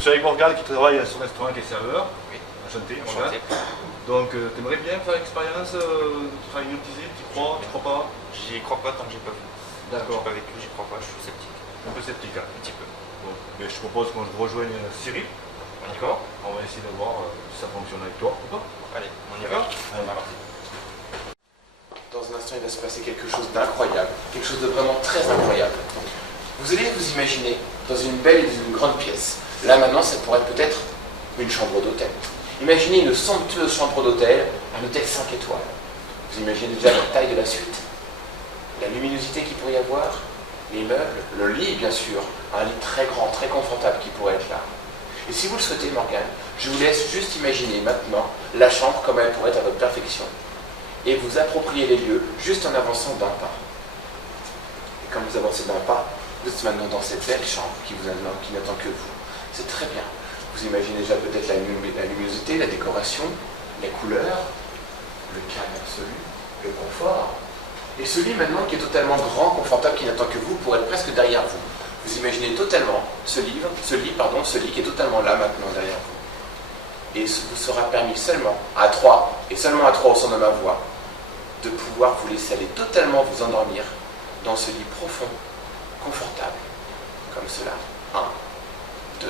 Je suis avec Morgane qui travaille sur un restaurant qui est serveur. Oui. Enchanté, Enchanté. Morgane. Donc, tu aimerais bien faire l'expérience de travailler hypnotisé? Tu crois pas? J'y crois pas tant que j'ai pas vu. D'accord. J'ai pas vécu, j'y crois pas, je suis sceptique. Un peu sceptique, hein. Un petit peu. Bon, mais je propose qu'on rejoigne Cyril. D'accord. On va essayer de voir si ça fonctionne avec toi ou pas. Allez, on y D'accord. va. Allez, c'est parti. Dans un instant, il va se passer quelque chose d'incroyable, quelque chose de vraiment très incroyable. Vous allez vous imaginer dans une belle et une grande pièce. Là maintenant, ça pourrait être peut-être une chambre d'hôtel. Imaginez une somptueuse chambre d'hôtel, un hôtel 5 étoiles. Vous imaginez déjà la taille de la suite, la luminosité qu'il pourrait y avoir, les meubles, le lit bien sûr, un lit très grand, très confortable qui pourrait être là. Et si vous le souhaitez, Morgane, je vous laisse juste imaginer maintenant la chambre comme elle pourrait être à votre perfection. Et vous appropriez les lieux juste en avançant d'un pas. Et quand vous avancez d'un pas, vous êtes maintenant dans cette belle chambre qui n'attend que vous. C'est très bien. Vous imaginez déjà peut-être la luminosité, la décoration, les couleurs, le calme absolu, le confort. Et ce lit maintenant qui est totalement grand, confortable, qui n'attend que vous pour être presque derrière vous. Vous imaginez totalement ce lit qui est totalement là maintenant derrière vous. Et ce vous sera permis seulement à 3, et seulement à 3 au son de ma voix, de pouvoir vous laisser aller totalement vous endormir dans ce lit profond, confortable, comme cela. 1, 2,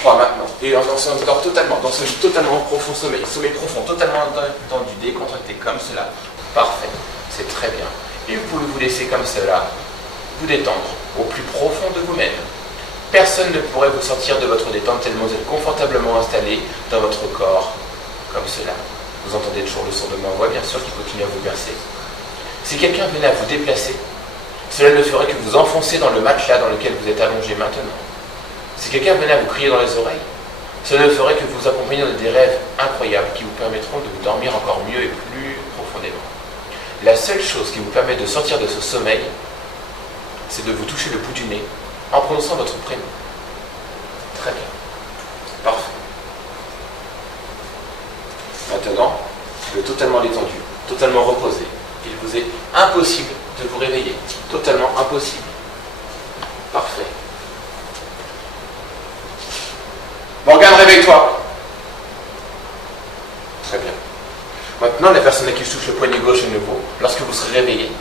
3 maintenant. Et on s'endort totalement, dans ce lit totalement profond sommeil profond, totalement tendu, décontracté, comme cela. Parfait, c'est très bien. Et vous pouvez vous laisser comme cela, vous détendre au plus profond de vous-même. Personne ne pourrait vous sortir de votre détente tellement vous êtes confortablement installé dans votre corps, comme cela. Vous entendez toujours le son de ma voix, bien sûr, qui continue à vous bercer. Si quelqu'un venait à vous déplacer, cela ne ferait que vous enfoncer dans le matelas dans lequel vous êtes allongé maintenant. Si quelqu'un venait à vous crier dans les oreilles, cela ne ferait que vous accompagner dans des rêves incroyables qui vous permettront de vous dormir encore mieux et plus profondément. La seule chose qui vous permet de sortir de ce sommeil, c'est de vous toucher le bout du nez en prononçant votre prénom. Très bien. Parfait. Maintenant, vous êtes totalement détendu, totalement reposé. Il vous est impossible de vous réveiller. Totalement impossible. Parfait. Morgane, réveille-toi. Très bien. Maintenant, la personne à qui je touche le poignet gauche de nouveau, lorsque vous serez réveillé,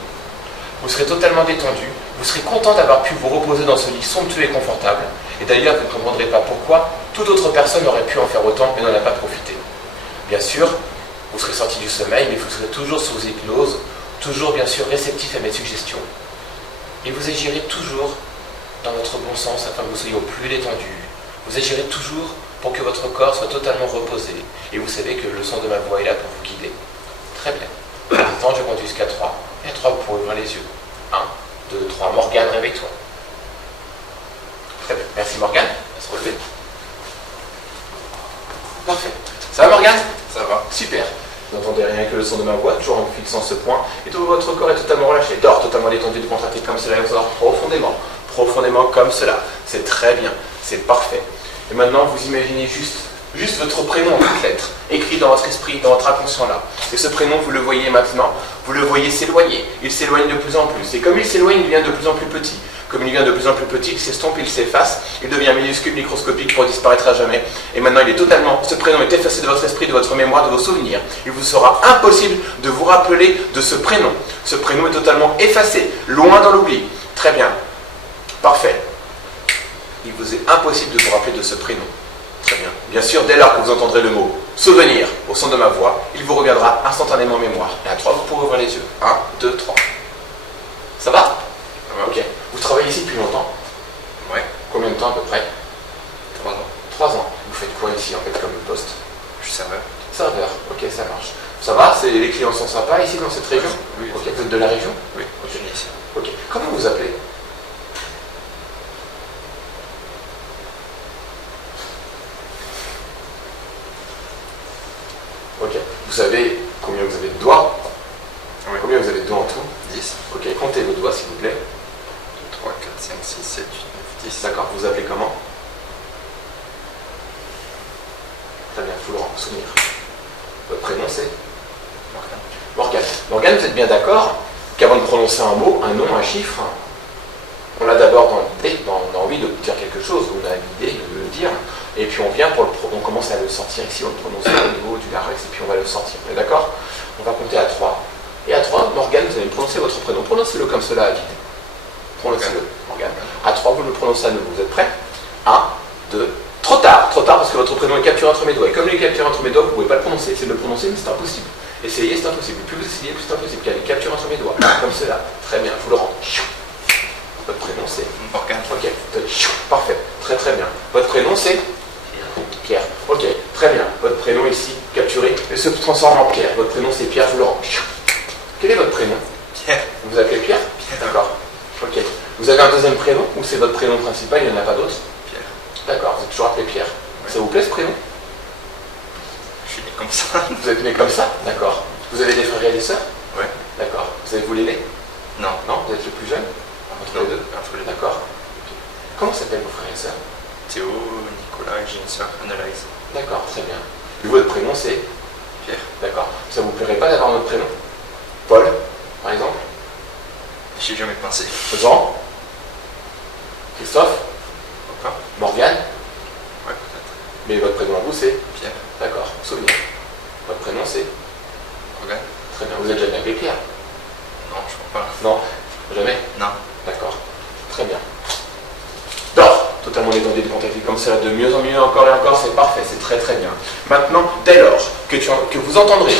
vous serez totalement détendu, vous serez content d'avoir pu vous reposer dans ce lit somptueux et confortable. Et d'ailleurs, vous ne comprendrez pas pourquoi toute autre personne aurait pu en faire autant et n'en a pas profité. Bien sûr, vous serez sorti du sommeil, mais vous serez toujours sous hypnose, toujours bien sûr réceptif à mes suggestions. Et vous agirez toujours dans votre bon sens afin que vous soyez au plus détendu. Vous agirez toujours pour que votre corps soit totalement reposé. Et vous savez que le son de ma voix est là pour vous guider. Très bien. Maintenant, je compte jusqu'à 3. Et à 3, vous pourrez ouvrir les yeux. 1, 2, 3. Morgane, réveille-toi. Très bien. Merci Morgane. À se relever. Parfait. Ça va Morgane? Ça va. Super. Vous n'entendez rien que le son de ma voix, toujours en fixant ce point. Et tout votre corps est totalement relâché. Dors totalement détendu, décontracté comme cela. Et vous dort profondément. Profondément comme cela. C'est très bien. C'est parfait. Et maintenant, vous imaginez juste votre prénom en toutes lettres, écrit dans votre esprit, dans votre inconscient là. Et ce prénom, vous le voyez maintenant, vous le voyez s'éloigner. Il s'éloigne de plus en plus. Et comme il s'éloigne, il devient de plus en plus petit. Comme il devient de plus en plus petit, il s'estompe, il s'efface, il devient minuscule, microscopique pour disparaître à jamais. Et maintenant, ce prénom est effacé de votre esprit, de votre mémoire, de vos souvenirs. Il vous sera impossible de vous rappeler de ce prénom. Ce prénom est totalement effacé, loin dans l'oubli. Très bien. Parfait. Il vous est impossible de vous rappeler de ce prénom. Très bien. Bien sûr, dès lors que vous entendrez le mot « souvenir » au son de ma voix, il vous reviendra instantanément en mémoire. Et à 3, vous pourrez ouvrir les yeux. 1, 2, 3. Ça va? Ok. Vous travaillez ici depuis longtemps? Ouais. Combien de temps à peu près? 3 ans. 3 ans. Vous faites quoi ici en fait comme poste? Je suis serveur. Serveur. Ok, ça marche. Ça va? Les clients sont sympas ici dans cette région? Oui. Ok, vous êtes de la région? Oui, je suis ici. Ok. Comment vous appelez? Ok. Vous savez combien vous avez de doigts? Oui. Combien vous avez de doigts en tout? 10. Ok, comptez vos doigts s'il vous plaît. 3, 4, 5, 6, 7, 8, 9, 10. D'accord, vous vous appelez comment? Très bien, Florent, souvenir. Votre prénom c'est? Morgane. Morgane. Morgane, vous êtes bien d'accord qu'avant de prononcer un mot, un nom, un chiffre, on l'a d'abord dans envie de dire quelque chose, on a une idée de le dire, et puis on vient on commence à le sortir ici, on le prononce au niveau du larynx, et puis on va le sortir. Vous êtes d'accord? On va compter à 3. Et à 3, Morgane, vous allez prononcer votre prénom. Prononcez-le comme cela à vide. Prononcez-le, Morgane. À 3, vous le prononcez à nouveau. Vous êtes prêts? 1, 2, trop tard parce que votre prénom est capturé entre mes doigts. Et comme il est capturé entre mes doigts, vous ne pouvez pas le prononcer. Essayez de le prononcer, mais c'est impossible. Essayez, c'est impossible. Plus vous essayez, plus c'est impossible. Car il est capturé entre mes doigts. Comme cela. Très bien, je vous le rends. Votre prénom c'est Morgane. Ok, parfait. Très très bien. Votre prénom c'est Pierre. Ok, très bien. Votre prénom ici, capturé, et se transforme en Pierre. Votre prénom c'est Pierre, je vous le rends. Quel est votre prénom? Pierre. Vous vous appelez Pierre? Pierre. D'accord. Ok. Vous avez un deuxième prénom ou c'est votre prénom principal, il n'y en a pas d'autre? Pierre. D'accord, vous êtes toujours appelé Pierre. Ouais. Ça vous plaît ce prénom? Je suis né comme ça. Vous êtes né comme ça? D'accord. Vous avez des frères et des sœurs? Ouais. D'accord. Vous avez vous l'aîné? Non. Non, vous êtes le plus jeune? Entre les deux? Entre les deux. D'accord. Ok. Comment s'appellent vos frères et sœurs? Théo, Nicolas et j'ai une sœur, Annalise. D'accord, très bien. Et votre prénom c'est? Pierre. D'accord. Ça vous plairait pas d'avoir notre prénom? Paul, par exemple? J'y ai jamais pensé. Jean? Christophe? Pourquoi? Morgane? Ouais, peut-être. Mais votre prénom à vous c'est? Pierre. D'accord, souvenir. Votre prénom c'est? Morgane. Très bien. Vous êtes jamais appelé Pierre? Non, je crois pas. Non? Jamais? Non. D'accord. Très bien. Dors. Totalement détendu, décontracté comme ça, de mieux en mieux, encore et encore, c'est parfait, c'est très très bien. Maintenant, dès lors que vous entendrez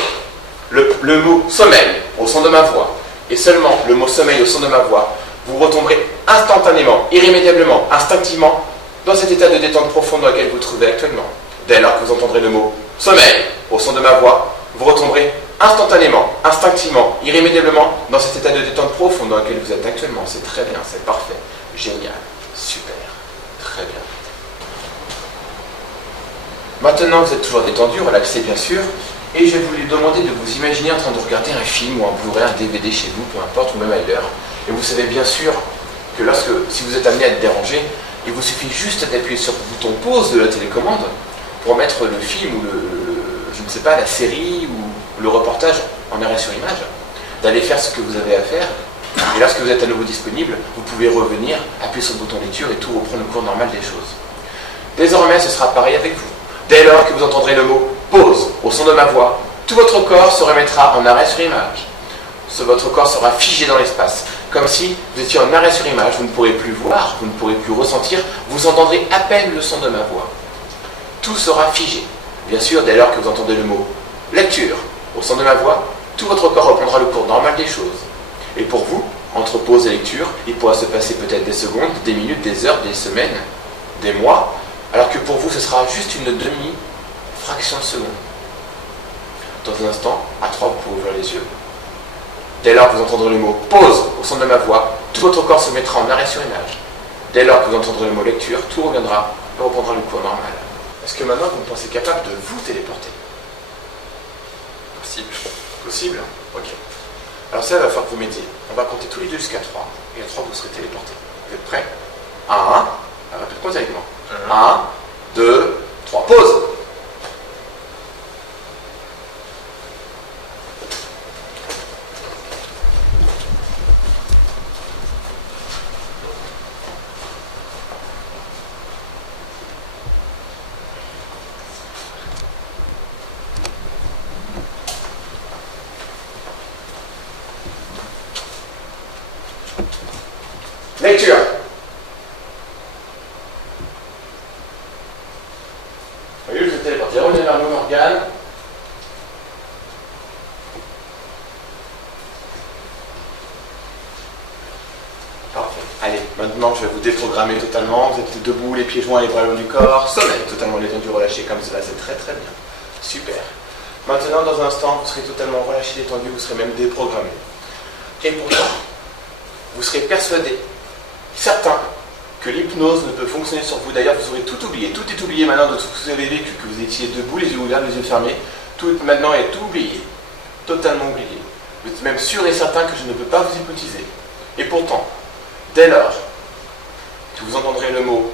le mot sommeil au son de ma voix, et seulement le mot sommeil au son de ma voix, vous retomberez instantanément, irrémédiablement, instinctivement, dans cet état de détente profonde dans lequel vous vous trouvez actuellement. Dès lors que vous entendrez le mot sommeil au son de ma voix, vous retomberez instantanément, instinctivement, irrémédiablement dans cet état de détente profonde dans lequel vous êtes actuellement. C'est très bien, c'est parfait, génial, super, très bien. Maintenant, vous êtes toujours détendu, relaxé bien sûr, et je vais vous demander de vous imaginer en train de regarder un film ou un Blu-ray, un DVD chez vous, peu importe, ou même ailleurs. Et vous savez bien sûr que si vous êtes amené à être dérangé, il vous suffit juste d'appuyer sur le bouton pause de la télécommande pour mettre le film ou je ne sais pas, la série ou le reportage en arrêt sur image, d'aller faire ce que vous avez à faire. Et lorsque vous êtes à nouveau disponible, vous pouvez revenir, appuyer sur le bouton lecture et tout reprendre le cours normal des choses. Désormais, ce sera pareil avec vous. Dès lors que vous entendrez le mot « pause » au son de ma voix, tout votre corps se remettra en arrêt sur image. Votre corps sera figé dans l'espace, comme si vous étiez en arrêt sur image, vous ne pourrez plus voir, vous ne pourrez plus ressentir, vous entendrez à peine le son de ma voix. Tout sera figé. Bien sûr, dès lors que vous entendez le mot « lecture » au son de ma voix, tout votre corps reprendra le cours normal des choses. Et pour vous, entre pause et lecture, il pourra se passer peut-être des secondes, des minutes, des heures, des semaines, des mois, alors que pour vous, ce sera juste une demi-fraction de seconde. Dans un instant, à 3, vous pouvez ouvrir les yeux. Dès lors que vous entendrez le mot « pause » au son de ma voix, tout votre corps se mettra en arrêt sur image. Dès lors que vous entendrez le mot « lecture », tout reviendra et reprendra le cours normal. Est-ce que maintenant, vous me pensez capable de vous téléporter? Possible. Possible? Ok. Alors ça, il va falloir que vous m'aidiez. On va compter tous les deux jusqu'à 3. Et à 3, vous serez téléportés. Vous êtes prêts? 1. Répète-moi avec moi. 1, 2, 3. Pause! Lecture. Oui, je vais téléporter. Revenez vers nous, Morgane. Parfait. Allez, maintenant je vais vous déprogrammer totalement. Vous êtes debout, les pieds joints, les bras le long du corps. Sommeil, totalement détendu, relâché comme cela. C'est très très bien. Super. Maintenant, dans un instant, vous serez totalement relâché, détendu, vous serez même déprogrammé. Et pourtant, vous serez persuadé, certain, que l'hypnose ne peut fonctionner sur vous. D'ailleurs, vous aurez tout oublié. Tout est oublié maintenant de tout ce que vous avez vécu, que vous étiez debout, les yeux ouverts, les yeux fermés. Tout maintenant est tout oublié. Totalement oublié. Vous êtes même sûr et certain que je ne peux pas vous hypnotiser. Et pourtant, dès lors que vous entendrez le mot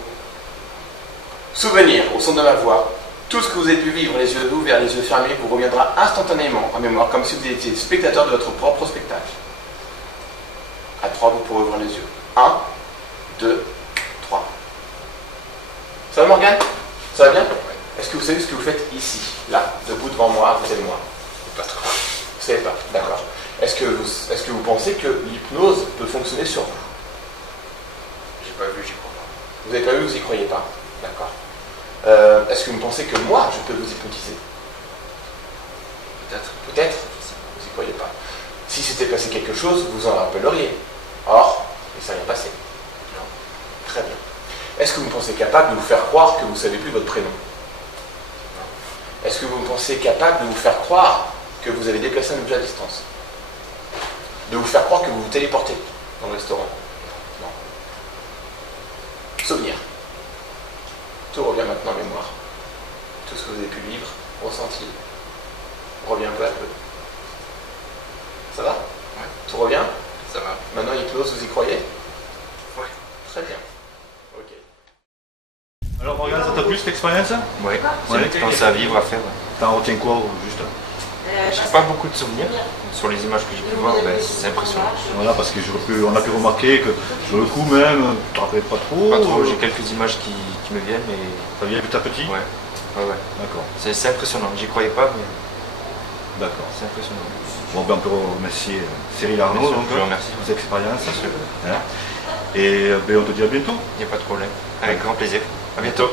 souvenir au son de ma voix, tout ce que vous avez pu vivre, les yeux ouverts, les yeux fermés, vous reviendra instantanément en mémoire, comme si vous étiez spectateur de votre propre spectacle. À 3, vous pourrez ouvrir les yeux. 1, 2, 3. Ça va bien? Est-ce que vous savez ce que vous faites ici, là, debout devant moi, à côté de moi? Pas trop. Vous savez pas, d'accord. Est-ce que vous pensez que l'hypnose peut fonctionner sur vous? J'ai pas vu, j'y crois pas. Vous n'avez pas vu, vous n'y croyez pas? D'accord. Est-ce que vous pensez que moi, je peux vous hypnotiser? Peut-être. Peut-être? Vous n'y croyez pas. Si s'était passé quelque chose, vous en rappelleriez. Or, il ne s'est rien passé. Non. Très bien. Est-ce que vous me pensez capable de vous faire croire que vous ne savez plus votre prénom? Non. Est-ce que vous me pensez capable de vous faire croire que vous avez déplacé un objet à distance? De vous faire croire que vous vous téléportez dans le restaurant? Non. Souvenir. Tout revient maintenant en mémoire. Tout ce que vous avez pu vivre, ressenti, revient peu à peu. Ça va? Ouais. Tout revient? Ça va. Maintenant, hypnose, vous y croyez? Ouais. Très bien. Ok. Alors Morgane, ça t'a plu cette expérience? Ouais. C'est Ouais. une expérience à vivre, à faire. T'en retiens quoi juste? J'ai pas beaucoup de souvenirs. Sur les images que j'ai pu voir, ben, c'est impressionnant. Voilà, parce que on a pu remarquer que sur le coup même, tu te rappelles pas trop. Pas trop, j'ai quelques images qui me viennent, mais. Ça vient petit à petit? Ouais. Ouais. D'accord, C'est impressionnant. J'y croyais pas, mais d'accord. c'est impressionnant. Bon, ben on peut remercier Cyril Arnaud Bien sûr, donc, je vous remercie. pour cette expérience. Bien sûr. Hein. Et ben, on te dit à bientôt. Il n'y a pas de problème. Avec grand plaisir. À bientôt.